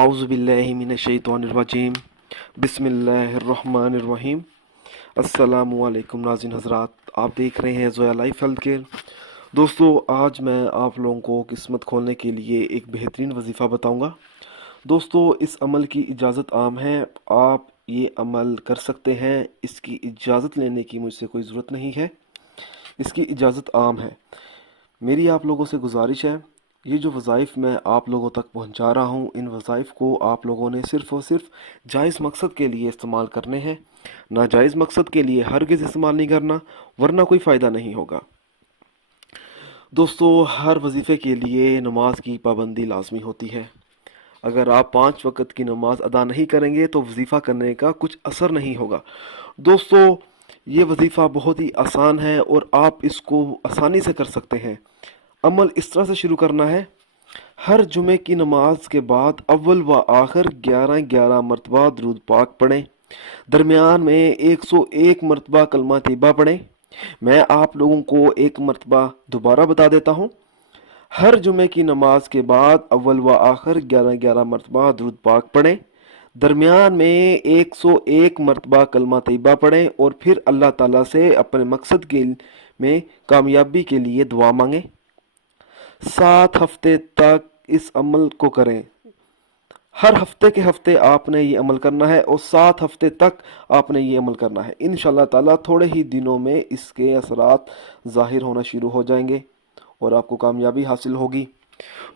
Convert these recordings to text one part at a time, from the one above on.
اعوذ باللہ من الشیطان الرجیم بسم اللہ الرحمن الرحیم۔ السلام علیکم ناظرین حضرات، آپ دیکھ رہے ہیں زویا لائف ہیلتھ کیئر۔ دوستو، آج میں آپ لوگوں کو قسمت کھولنے کے لیے ایک بہترین وظیفہ بتاؤں گا۔ دوستو، اس عمل کی اجازت عام ہے، آپ یہ عمل کر سکتے ہیں، اس کی اجازت لینے کی مجھ سے کوئی ضرورت نہیں ہے، اس کی اجازت عام ہے۔ میری آپ لوگوں سے گزارش ہے، یہ جو وظائف میں آپ لوگوں تک پہنچا رہا ہوں، ان وظائف کو آپ لوگوں نے صرف اور صرف جائز مقصد کے لیے استعمال کرنے ہیں، ناجائز مقصد کے لیے ہرگز استعمال نہیں کرنا، ورنہ کوئی فائدہ نہیں ہوگا۔ دوستو، ہر وظیفے کے لیے نماز کی پابندی لازمی ہوتی ہے۔ اگر آپ 5 وقت کی نماز ادا نہیں کریں گے تو وظیفہ کرنے کا کچھ اثر نہیں ہوگا۔ دوستو، یہ وظیفہ بہت ہی آسان ہے اور آپ اس کو آسانی سے کر سکتے ہیں۔ عمل اس طرح سے شروع کرنا ہے، ہر جمعے کی نماز کے بعد اول و آخر 11 مرتبہ درود پاک پڑھیں، درمیان میں 101 مرتبہ کلمہ طیبہ پڑھیں۔ میں آپ لوگوں کو ایک مرتبہ دوبارہ بتا دیتا ہوں، ہر جمعے کی نماز کے بعد اول و آخر 11 مرتبہ درود پاک پڑھیں، درمیان میں 101 مرتبہ کلمہ طیبہ پڑھیں، اور پھر اللہ تعالیٰ سے اپنے مقصد میں کامیابی کے لیے دعا مانگیں۔ 7 ہفتے تک اس عمل کو کریں، ہر ہفتے کے ہفتے آپ نے یہ عمل کرنا ہے، اور 7 ہفتے تک آپ نے یہ عمل کرنا ہے۔ انشاءاللہ تعالیٰ تھوڑے ہی دنوں میں اس کے اثرات ظاہر ہونا شروع ہو جائیں گے اور آپ کو کامیابی حاصل ہوگی۔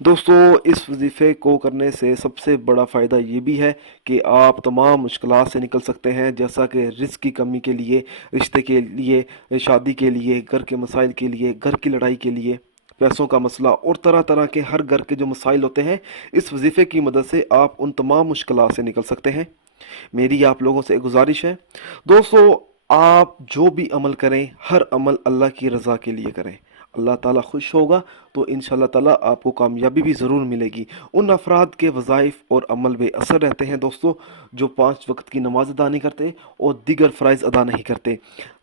دوستو، اس وظیفے کو کرنے سے سب سے بڑا فائدہ یہ بھی ہے کہ آپ تمام مشکلات سے نکل سکتے ہیں، جیسا کہ رزق کی کمی کے لیے، رشتے کے لیے، شادی کے لیے، گھر کے مسائل کے لیے، گھر کی لڑائی کے لیے، پیسوں کا مسئلہ اور طرح طرح کے ہر گھر کے جو مسائل ہوتے ہیں، اس وظیفے کی مدد سے آپ ان تمام مشکلات سے نکل سکتے ہیں۔ میری آپ لوگوں سے گزارش ہے، دوستو، آپ جو بھی عمل کریں، ہر عمل اللہ کی رضا کے لیے کریں۔ اللہ تعالیٰ خوش ہوگا تو انشاءاللہ تعالیٰ آپ کو کامیابی بھی ضرور ملے گی۔ ان افراد کے وظائف اور عمل بے اثر رہتے ہیں دوستو، جو 5 وقت کی نماز ادا نہیں کرتے اور دیگر فرائض ادا نہیں کرتے۔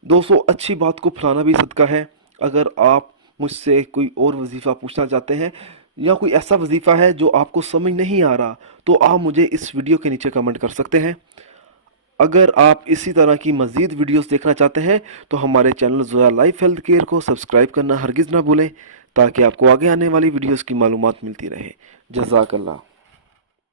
دوستو، اچھی بات کو پھیلانا بھی صدقہ ہے۔ اگر آپ مجھ سے کوئی اور وظیفہ پوچھنا چاہتے ہیں، یا کوئی ایسا وظیفہ ہے جو آپ کو سمجھ نہیں آ رہا، تو آپ مجھے اس ویڈیو کے نیچے کمنٹ کر سکتے ہیں۔ اگر آپ اسی طرح کی مزید ویڈیوز دیکھنا چاہتے ہیں تو ہمارے channel Zoya life health care کو سبسکرائب کرنا ہرگز نہ بھولیں، تاکہ آپ کو آگے آنے والی ویڈیوز کی معلومات ملتی رہے۔ جزاک اللہ۔